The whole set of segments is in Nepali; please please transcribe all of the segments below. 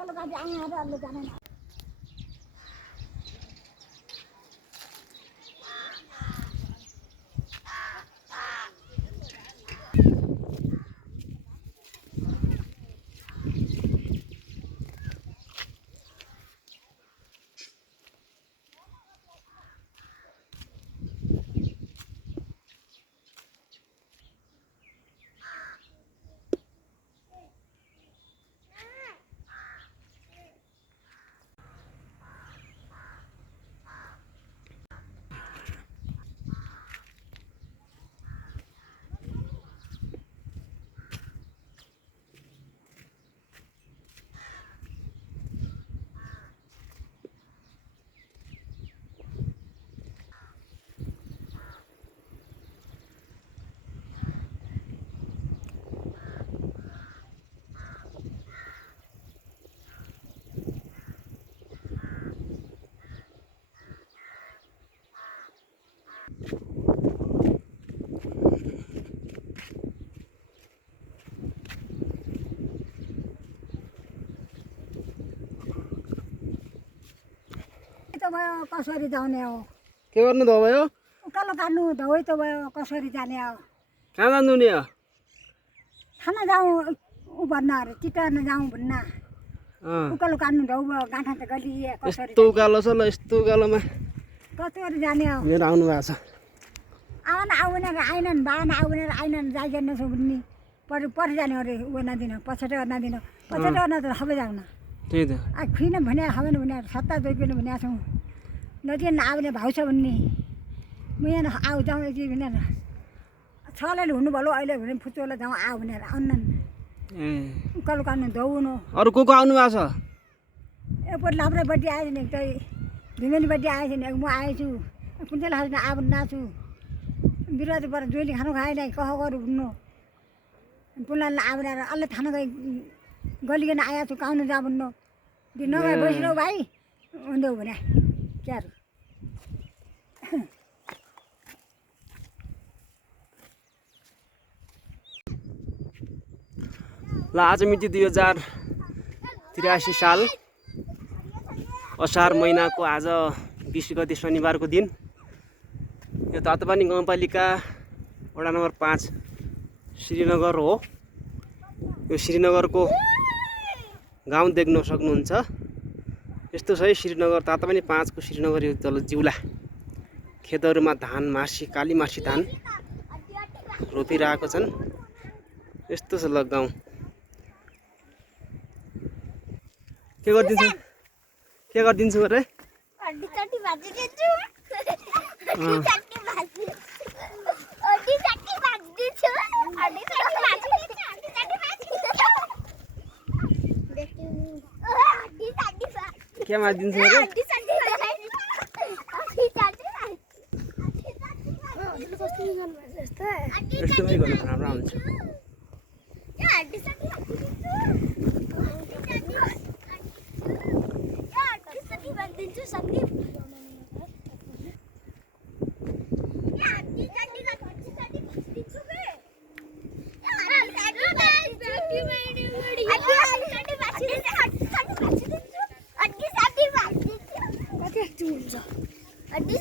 kalau kaki angin ada lu jangan. कसरी जाने हो के गर्नु त भयो उकालो काट्नु धोइ त भयो कसरी जाने हो कहाँ जानु नि खाना जाउँ उ भन्न अरे चितवन जाउँ भन्न उकालो काट्नु धौ भयो गाँठा त गलिए कसरी यस्तो उकालो छ ल यस्तो उकालोमा कसरी जाने हो मेरो आउनु भएको छ आउन आएनन् बान आएनन् जाइजन छ भन्ने पछि जाने अरे उ नदिन पछाडि नदिन पछाडि न त सबै जाउँ न त्यही त खुइन भने हवेन भने सत्ता जोइकन भनेको छौँ नदिन आउने भाउ छ भन्ने म यहाँ आऊ जाउँ एक भने छले हुनु भयो अहिले भने फुच्चोलाई जाउँ आऊ भनेर आउनन् उकालो काट्नु धौनु अरू को आउनु भएको छ एकपल्ट लाब्रेपट्टि आएछ नि त भिमेलीपट्टि आएछ नि म आएछु कुन चाहिँ लाग्छ आऊ नाछु बिरुवाबाट जोइली खानु खाएन कह गरौँ भन्नु पुलानलाई आएर अलि खानु गई गलिकन आएको छु काउनु जा भन्नु नगए बसिरहु भाइ हुँदै भने क्यार ल आज मिति 2083 साल असार महिनाको आज 20 गते शनिबारको दिन यो तातोपानी गाउँपालिका वडा नम्बर 5 श्रीनगर हो यो श्रीनगरको गाउँ देख्न सक्नुहुन्छ यस्तो छ है श्रीनगर तातोपानी 5 को श्रीनगर यो तल जिउला खेतहरुमा धान मार्सी काली मार्सी धान रोपिरहेको छन् यस्तो छ ल गाउँ के गर्दिन्छु अरे अड्डी चट्टी भाजी दिन्छु अड्डी चट्टी भाजी अड्डी चट्टी भाजी दिन्छु अड्डी चट्टी भाजी दिन्छु अड्डी चट्टी भाजी अड्डी चट्टी भाजी के मा दिन्छु अरे अड्डी चट्टी भाजी अड्डी चट्टी भाजी कस्तो निगन भन्छ जस्तो यस्तोमै गर्नु राम्रो हुन्छ या अड्डी चट्टी भाजी दिन्छु दिन्छु सक्ने अड्डी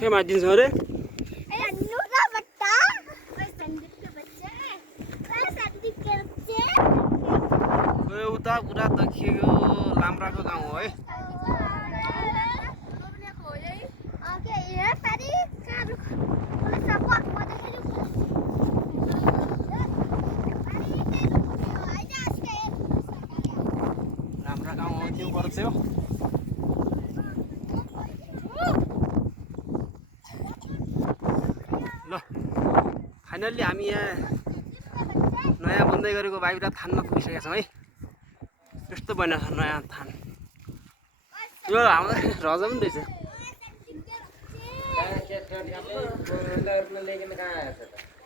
केमा दिन्छ अरे नुरा बट्टा ओए संदीप के बच्चे ओए संदीप के बच्चे यो उता पुरा देखिएको लाम्राको गाउँ हो है ओके ये पारी कारो ओले सपोर्ट मते खेलु लाम्रा गाउँ हो त्यो पर्छ हो ल फाइनल्ली हामी यहाँ नयाँ बन्दै गरेको बाइबरात थानमा पुगिसकेका छौँ है यस्तो बनेको छ नयाँ थान यो हाम्रो रजा पनि रहेछ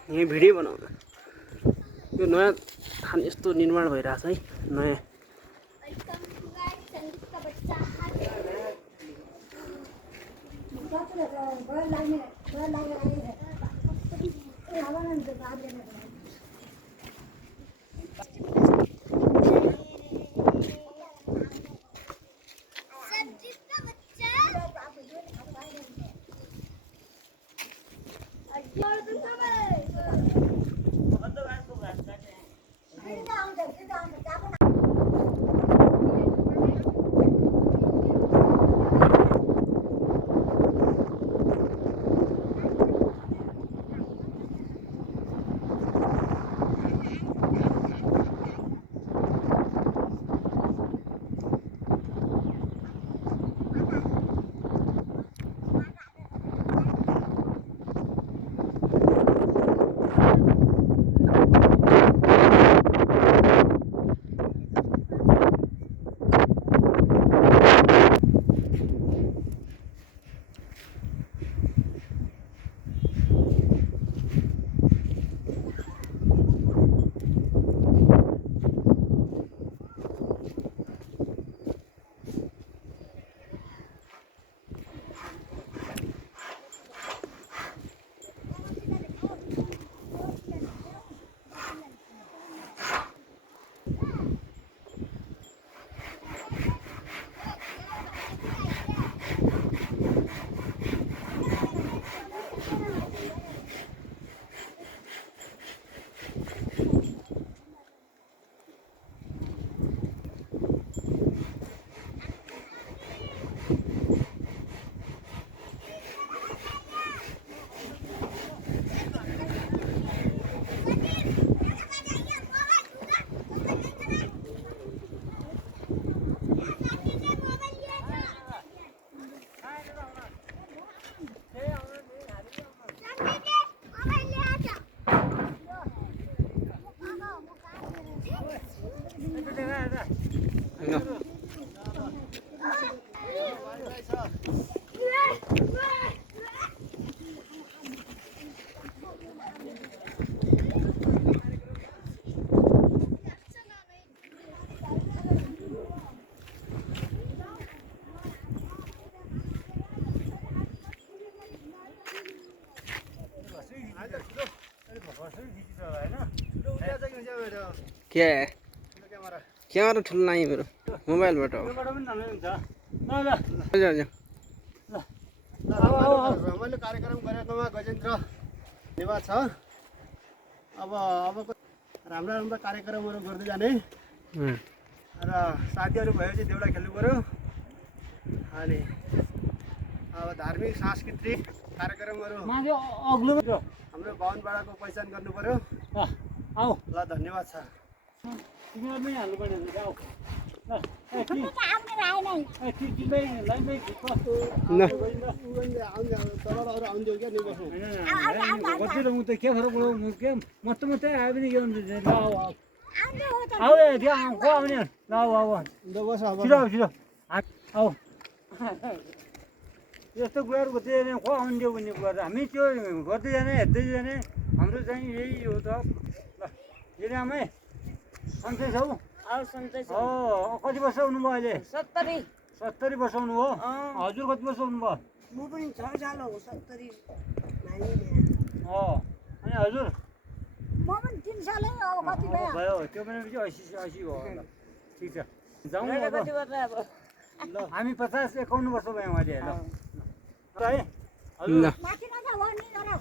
यहाँ भिडियो बनाउँदा यो नयाँ थान यस्तो निर्माण भइरहेछ है नयाँ वेलकम टू गाइस संदीप का बच्चा संदीप का बच्चा और तुम क्या क्यामेरा ठुलो ନାହିଁ मेरो मोबाइलबाट हो रमाइलो कार्यक्रम गरेकोमा गजेन्द्र धन्यवाद छ अबको राम्रा राम्रा कार्यक्रमहरू गर्दै जाने र साथीहरू भएपछि देउडा खेल्नु पर्यो अनि अब धार्मिक सांस्कृतिक कार्यक्रमहरू हाम्रो बाहुनबाडाको पहिचान गर्नु पर्यो ल धन्यवाद छ यस्तो कुराहरू गर्दै जाने को आउँदियो भन्ने कुरा हामी त्यो गर्दै जाने हेर्दै जाने हाम्रो चाहिँ यही हो त ल यदि आमै सन्चै छौ कति वर्ष हुनुभयो अहिले 70 वर्ष हुनुभयो हजुर कति वर्ष हुनुभयो म पनि 6 साल हो 70 अनि हजुर म पनि 3 सालै हो कति भयो त्यो पनि 80 हो ठिक छ जाउँ अब ल हामी 50-51 वर्ष भयौँ अहिले ल है ल माथि नजा हो नि गरौ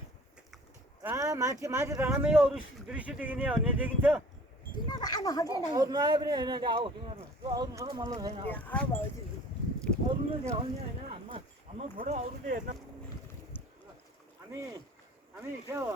कहाँ माथि माथि डाँडामै अरू दृश्य देखिने भन्ने देखिन्छ किन आमा हटेन अरू नआए पनि होइन आऊ तिमीहरू त्यो अरूसँग मतलब छैन अरू नै देखाउने होइन हाम्रो फोटो अरूले हेर्न हामी हामी क्या हो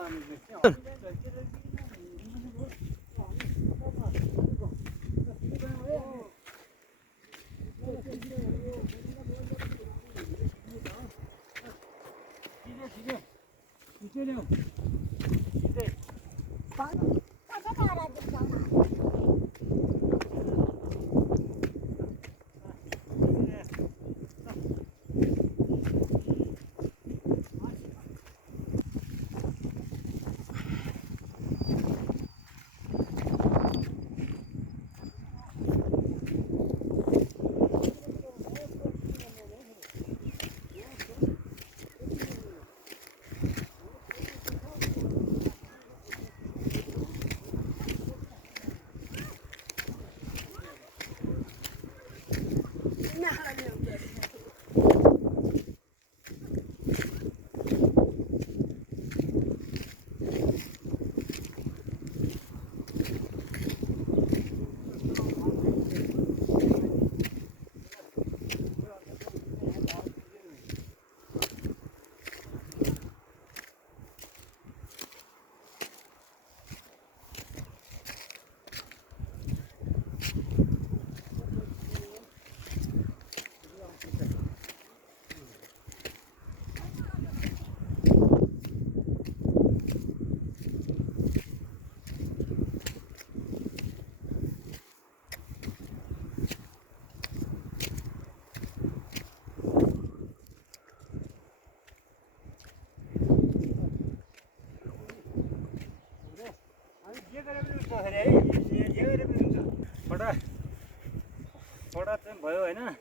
फटा चाहिँ भयो होइन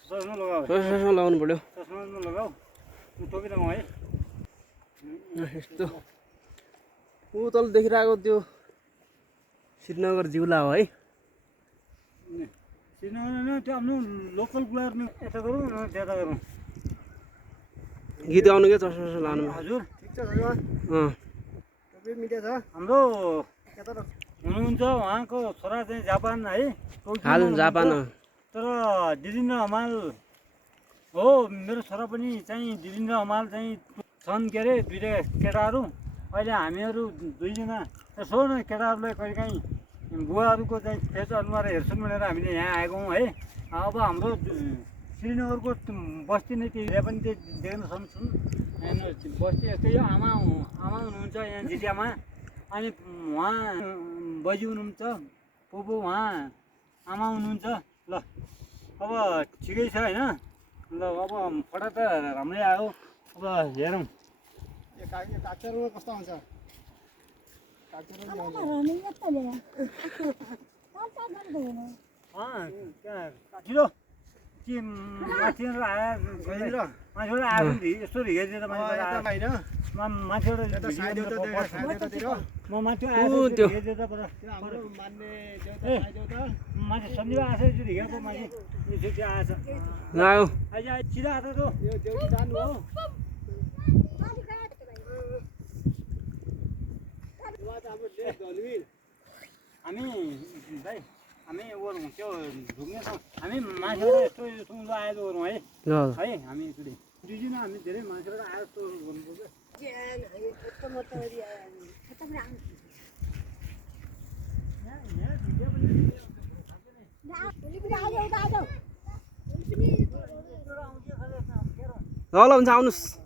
चस्मा लगाऊ चस्मा लगाउनु पर्यो चस्मा लगाऊ टोकिरहँ है यस्तो ऊ तल देखिरहेको त्यो श्रीनगर जिउला हो है श्रीनगर त्यो आफ्नो लोकल कुराहरू यता गरौँ न त्यता गरौँ गीत गाउनु क्या चस्मा लगाउनु हजुर ठिक छ धन्यवाद टोपी मिडिया छ हाम्रो यता हुनुहुन्छ उहाँको छोरा चाहिँ जापान है हाल जापान तर दिलिन्द्र हमाल हो मेरो छोरा पनि चाहिँ दिलिन्द्र हमाल चाहिँ छन् के अरे दुईवटा केटाहरू अहिले हामीहरू दुईजना यसो न केटाहरूलाई कहिलेकाहीँ बुवाहरूको चाहिँ फेस अनुहार हेर्छौँ भनेर हामीले यहाँ आएको हौँ है अब हाम्रो श्रीनगरको बस्ती नै त्यही पनि त्यो देख्न सक्छौँ बस्ती यस्तै हो आमा हुनुहुन्छ यहाँ जिटियामा अनि उहाँ बजी हुनुहुन्छ पोपो उहाँ आमा हुनुहुन्छ ल अब ठिकै छ होइन ल अब फटा त राम्रै आयो अब हेरौँ यो कागचरमा कस्तो हुन्छ कागचरमा छिटो के माथिबाट आएर माथिबाट आएर यस्तो हेरिदिएर माथिबाट म माथि आएर हेरिदिएर माथि सन्धिवा आएछ यसरी हेर्को माथि यसरी आएछ आयो अहिले सिधा आएको त यो देउसी जानु हो हामी भाइ हामी गरौँ त्यो ढुक्ने छौँ हामी माथिबाट यस्तो सुँगो आएको गरौँ है है हामी एकचोटि दुईजना हामी धेरै माथिबाट आएर यस्तो गर्नुपर्छ ल हुन्छ आउनुहोस्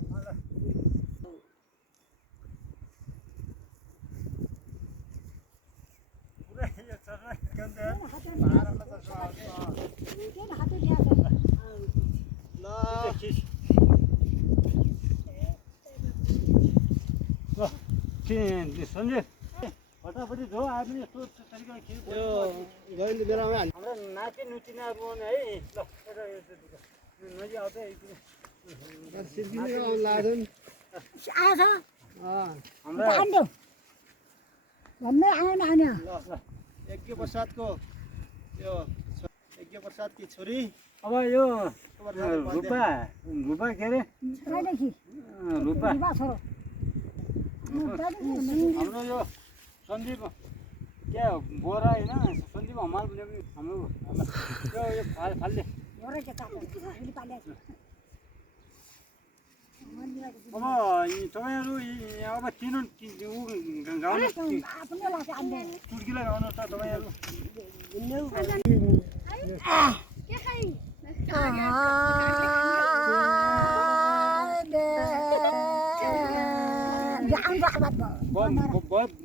सञ्जय फटाफटी जो आए पनि यस्तो तरिकाले खिर यो गोविन्द बेलामै हाल्नु हाम्रो नाति नुतिनाहरू है ल नजिक आउँछ सिर्किने लाग्छन् आएछ हाम्रो आन्देऊ भन्दै आएन आउने ल ल यज्ञ प्रसादको त्यो यज्ञ प्रसादकी छोरी अब यो गोबरधन रुपा रुपा के अरे कहिलेदेखि रुपा विवाह छोरो हाम्रो यो सन्दीप क्या बोरा होइन सन्दीप हमाल भने पनि हाम्रो यो फाल्ने घरै के काट्नु अहिले पालेको छु अब तपाईँहरू अब तिन गाउनु आफ्नो लाग्छ अन्य चुड्कीलाई गाउनु त तपाईँहरू के खाइ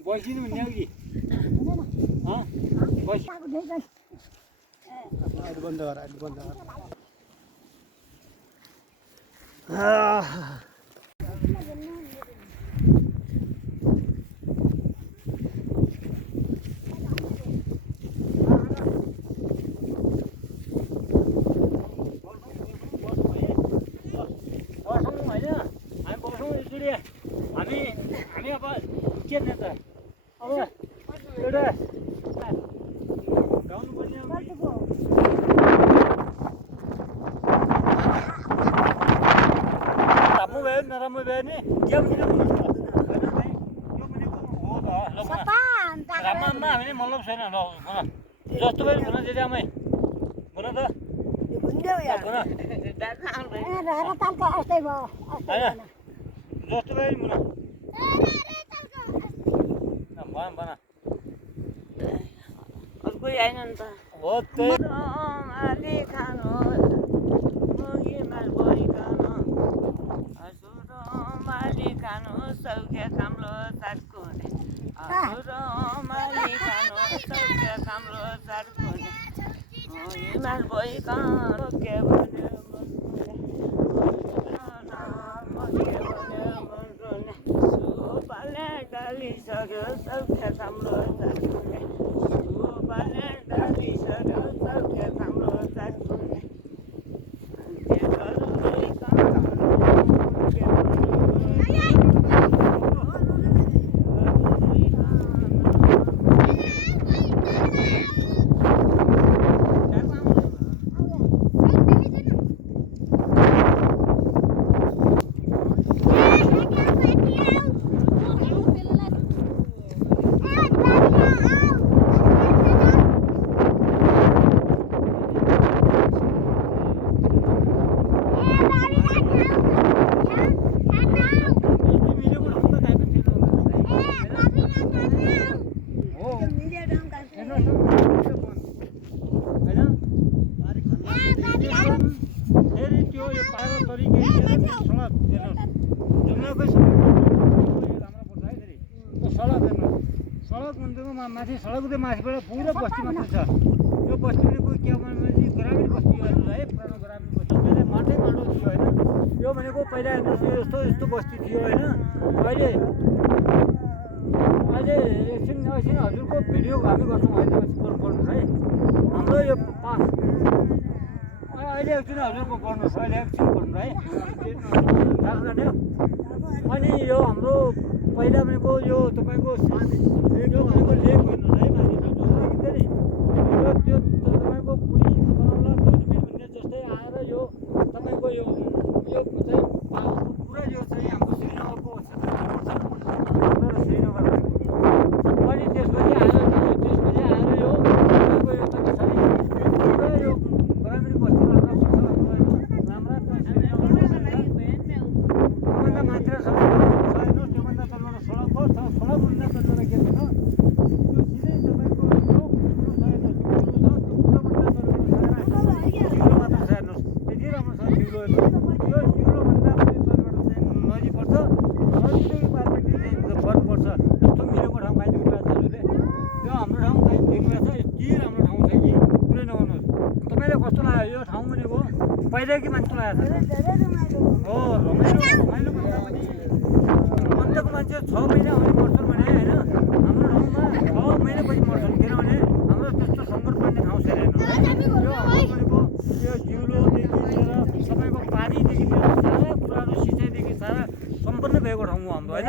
बसिनु भन्ने हो कि बसी अहिले बन्द गर अहिले बन्द गर बसौँ होइन हामी बसौँ यसरी हामी अब के त अब एउटा गाउनु पर्ने राम्रो भयो नराम्रो भयो नि के पनि राममा हामीले मतलब छैन जस्तो पनि भन जेजामै भन त भन जस्तो पनि भन भन अर्को आएन नि त हो त्यही माले खानु मुगीमा बही खानु हजुर माले खानु सौख्य काम्रो साटकुने हजुर माले खानु सौख्य काम्रो साटकुने मुगीमा बही खानु के भन्यो सुपाले डालिसक्यो सौख्य काम्रो साटकुने सुपाले डालिसक्यो सौख्य काम्रो साटकुने के गर्नु फेरि त्यो यो पारो तरिके सडक जम्मेकै राम्रो पर्छ है फेरि त्यो सडक हेर्नु सडक भनेको माथि सडकको माथिबाट पुरा बस्ती मात्र छ यो बस्तीले कोही के भनेपछि ग्रामीण बस्तीहरू है पुरानो ग्रामीण बस्ती त्यसले माटै माटो थियो होइन यो भनेको पहिला हेर्नुहोस् यस्तो यस्तो बस्ती थियो होइन अहिले एकछिन हजुरको भिडियो हामी गर्छौँ अहिले गर्नु है हाम्रो यो अहिले एकछिन हजुरको गर्नुहोस् अहिले एकछिन गर्नु है अनि यो हाम्रो पहिला भनेको यो तपाईँको यो भनेको लेक हेर्नुहोस् है माथि त्यो तपाईँको पुली बनाउला धर्मिल भन्ने जस्तै आएर यो तपाईँको यो चाहिँ पुरा यो चाहिँ हाम्रो श्रीनगरको श्रीनगर अनि त्यसपछि आएर यो तपाईँको यो चाहिँ छ नि पुरा यो ग्रामीण बस्तीमा त्योभन्दा मात्र छ त्योभन्दा तलबाट सडक हो सडक भन्दा तलबाट के छ त्यो सिधै तपाईँको यति राम्रो छ जिउलो यो जिउलोभन्दा पनि तलबाट चाहिँ नदी पर्छ नदीदेखि पारपट्टि चाहिँ पर्नुपर्छ यस्तो मिलेको ठाउँ काहीँ देख्नु भएको छ हजुरले यो हाम्रो ठाउँ काहीँ देख्नु भएको छ यति राम्रो ठाउँ छ कि कुरै नगर्नुहोस् तपाईँलाई कस्तो लाग्यो यो ठाउँ भनेको पहिल्यैको मान्छे लागेको छ हो रमाइलो भन्दा पनि अन्तको मान्छे 6 महिना अगाडि मर्छन् भने होइन हाम्रो ठाउँमा 6 महिनापछि मर्छन् किनभने हाम्रो त्यस्तो सङ्कट पर्ने ठाउँ छैन यो भनेको यो जिउलोदेखि लिएर तपाईँको पानीदेखि लिएर सारा कुराहरू सिँचाइदेखि सारा सम्पन्न भएको ठाउँ हो हाम्रो होइन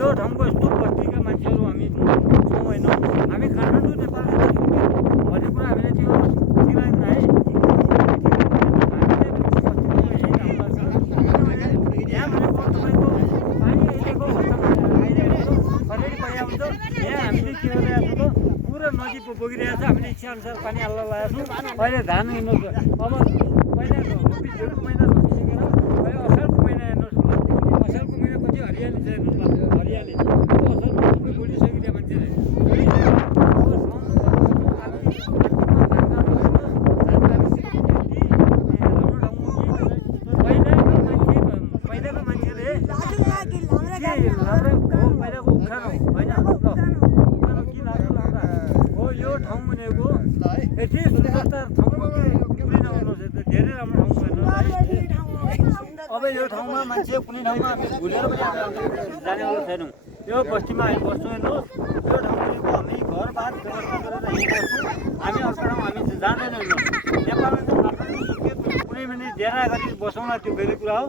यो ठाउँको यस्तो बस्तीका मान्छेहरू हामी छौँ होइन हामी काठमाडौँ नेपाल भन्ने कुरा हामीले त्यो दिलाएको है पुरा नदी बगिरहेको छ हामीले इच्छाअनुसार पानी हाल्न लगाएको छौँ अहिले धान हेर्नुहोस् अब पहिला जेठको महिना रोपिसकेर अहिले असारको महिना हेर्नुहोस् असारको महिना कति हरियाली छ हेर्नुहोस् हरियाली असारमा सबै बोलिसकिदियो मान्छेले पहिलाको उखान होइन हो यो ठाउँ भनेको यति सुन्दर ठाउँमा कुनै नहुनुहोस् धेरै राम्रो ठाउँ हेर्नुहोस् अब यो ठाउँमा मान्छे कुनै ठाउँमा भुलेर पनि जानेवाला छैनौँ यो बस्तीमा हामी बस्छौँ हेर्नुहोस् यो ठाउँ भनेको हामी घरबार व्यवस्था गरेर हिँड्छौँ हामी अर्को ठाउँ हामी जाँदैनौँ हेर्नुहोस् नेपालमा कुनै पनि डेरा गरी बसौँला त्यो फेरि कुरा हो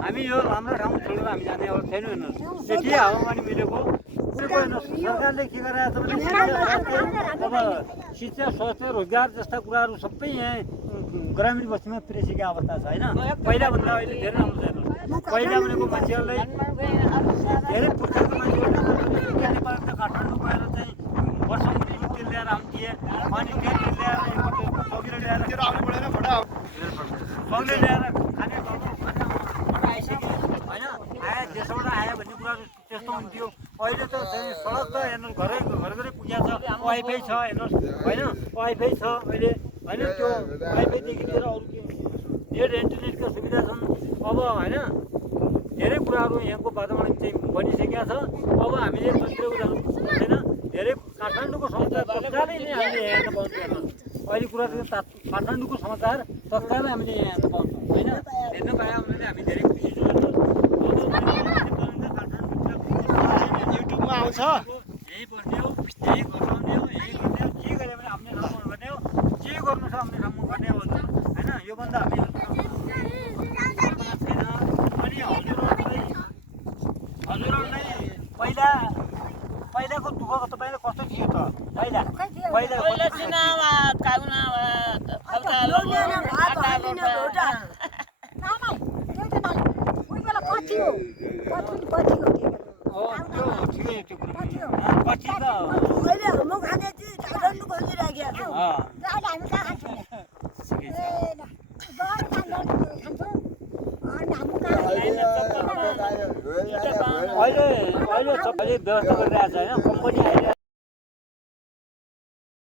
हामी यो राम्रो ठाउँ छोडेर हामी जानेवाला छैनौँ हेर्नुहोस् त्यति हावापानी मिलेको सरकारले के गरिरहेको छ भने अब शिक्षा स्वास्थ्य रोजगार जस्ता कुराहरू सबै यहाँ ग्रामीण बस्तीमा पुरिसकेको अवस्था छ होइन पहिलाभन्दा अहिले धेरै राम्रो छैन पहिला भनेको मान्छेहरूलाई धेरै पुर्खाको मान्छेहरू नेपालमा काठमाडौँ गएर चाहिँ वर्षौँदेखि तेल ल्याएर आउँथे अनि तेल ल्याएर लगेर ल्याएर सौले ल्याएर खाने आइसक्यो होइन आयो देशबाट आयो भन्ने कुराहरू त्यस्तो हुन्थ्यो अहिले त सडक त हेर्नुहोस् घरै पुगेको छ वाइफाई छ हेर्नुहोस् होइन वाइफाई छ अहिले होइन त्यो वाइफाईदेखि लिएर अरू के नेट इन्टरनेटको सुविधा छन् अब होइन धेरै कुराहरू यहाँको वातावरण चाहिँ बनिसकेका छ अब हामीले सोचेको जानु छैन धेरै काठमाडौँको समाचार तत्कालै नै हामीले यहाँ हेर्न पाउँछौँ हेर्नुहोस् अहिले कुरा काठमाडौँको समाचार तत्कालै हामीले यहाँ हेर्न पाउँछौँ होइन हेर्न पायौँ भने हामी धेरै खुसी छौँ युट्युबमा आउँछ यही बस्ने हो यही घर आउने हो यही गर्ने हो जे गरे पनि आफ्नै ठाउँमा गर्ने हो जे गर्नु छ आफ्नै ठाउँमा गर्ने हो होइन योभन्दा हामी छैन अनि हजुरहरूलाई पहिलाको दुःख तपाईँले कस्तो थियो त पहिला अहिले सबैले व्यवस्था गरिरहेको छ होइन कम्पनी